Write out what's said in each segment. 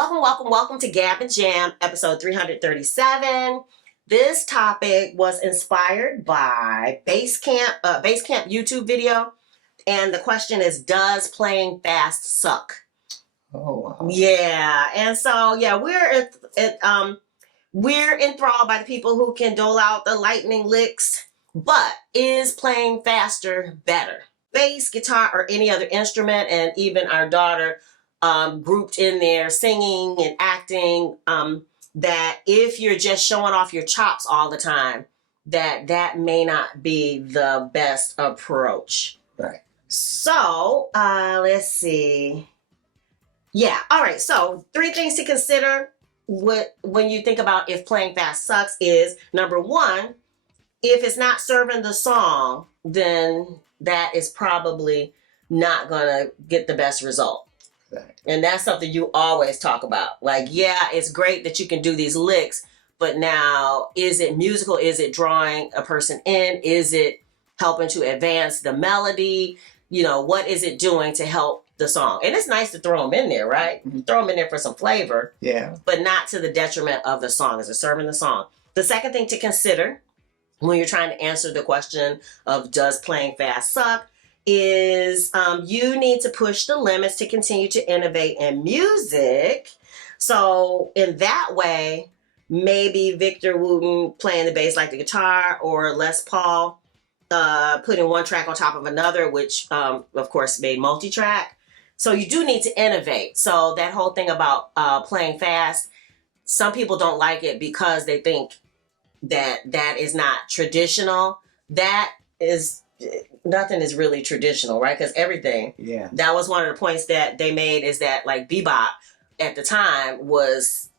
Welcome to Gab and Jam, episode 337. This topic was inspired by Basecamp YouTube video, and the question is, does playing fast suck? Oh, wow. Yeah, and so we're enthralled by the people who can dole out the lightning licks, but is playing faster better? Bass, guitar, or any other instrument, and even our daughter grouped in there singing and acting, that if you're just showing off your chops all the time, that may not be the best approach. Right. So let's see. Yeah. All right. So 3 things to consider when you think about if playing fast sucks is, number 1, if it's not serving the song, then that is probably not gonna get the best result. Right. And that's something you always talk about. Like, yeah, it's great that you can do these licks, but now, is it musical? Is it drawing a person in? Is it helping to advance the melody? You know, what is it doing to help the song? And it's nice to throw them in there, right? Mm-hmm. Throw them in there for some flavor. Yeah. But not to the detriment of the song. Is it serving the song? The second thing to consider when you're trying to answer the question of does playing fast suck is you need to push the limits to continue to innovate in music. So in that way, maybe Victor Wooten playing the bass like the guitar, or Les Paul putting one track on top of another, which of course made multi-track. So you do need to innovate. So that whole thing about playing fast, some people don't like it because they think that is not traditional. That is, nothing is really traditional, right? Because everything. Yeah. That was one of the points that they made, is that like bebop at the time was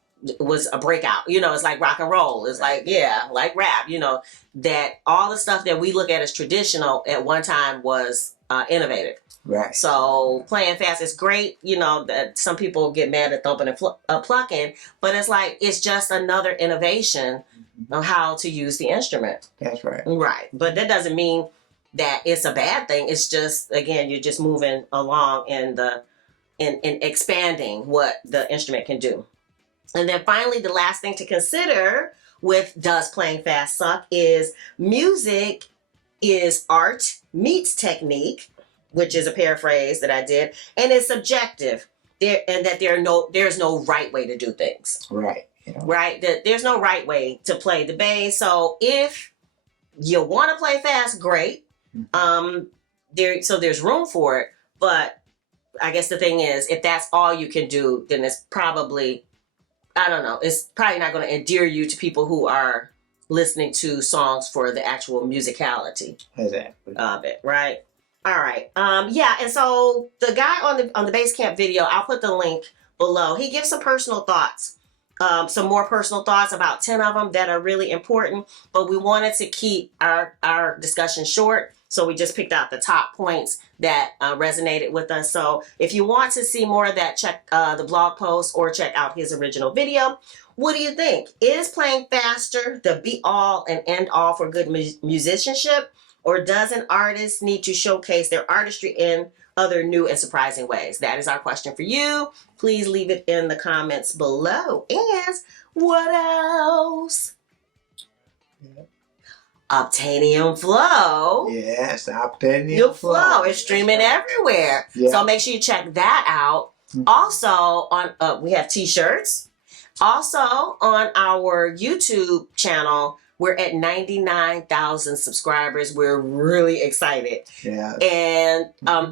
a breakout. You know, it's like rock and roll. It's like, yeah, like rap, you know, that all the stuff that we look at as traditional at one time was innovative. Right. So playing fast is great. You know, that some people get mad at thumping and plucking, but it's like, it's just another innovation on how to use the instrument. That's right. Right. But that doesn't mean that it's a bad thing. It's just, again, you're just moving along in expanding what the instrument can do. And then finally, the last thing to consider with does playing fast suck is music is art meets technique, which is a paraphrase that I did, and it's subjective. There's no right way to do things. Right. Yeah. Right? That there's no right way to play the bass. So if you want to play fast, great. Mm-hmm. There's room for it. But I guess the thing is, if that's all you can do, then it's probably, I don't know, it's probably not going to endear you to people who are listening to songs for the actual musicality Exactly. of it, right? All right. Yeah, and so the guy on the Basecamp video, I'll put the link below. He gives some personal thoughts. Some more personal thoughts, about 10 of them that are really important, but we wanted to keep our discussion short. So we just picked out the top points that resonated with us. So if you want to see more of that, check the blog post or check out his original video. What do you think? Is playing faster the be all and end all for good musicianship? Or does an artist need to showcase their artistry in other new and surprising ways? That is our question for you. Please leave it in the comments below. And what else? Yeah. Obtanium Flow. Yes, Obtanium Flow is streaming everywhere. Yeah. So make sure you check that out. Mm-hmm. Also, on we have t-shirts. Also, on our YouTube channel, we're at 99,000 subscribers. We're really excited. Yeah. And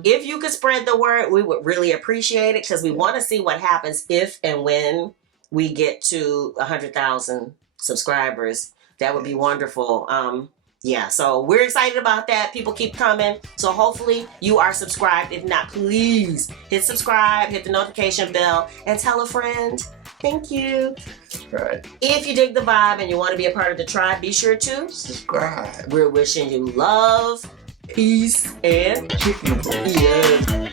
if you could spread the word, we would really appreciate it, because we want to see what happens if and when we get to 100,000 subscribers. That would be wonderful. Yeah, so we're excited about that. People keep coming. So hopefully you are subscribed. If not, please hit subscribe, hit the notification bell, and tell a friend. Thank you. Right. If you dig the vibe and you want to be a part of the tribe, be sure to subscribe. We're wishing you love, peace, and chicken. yeah.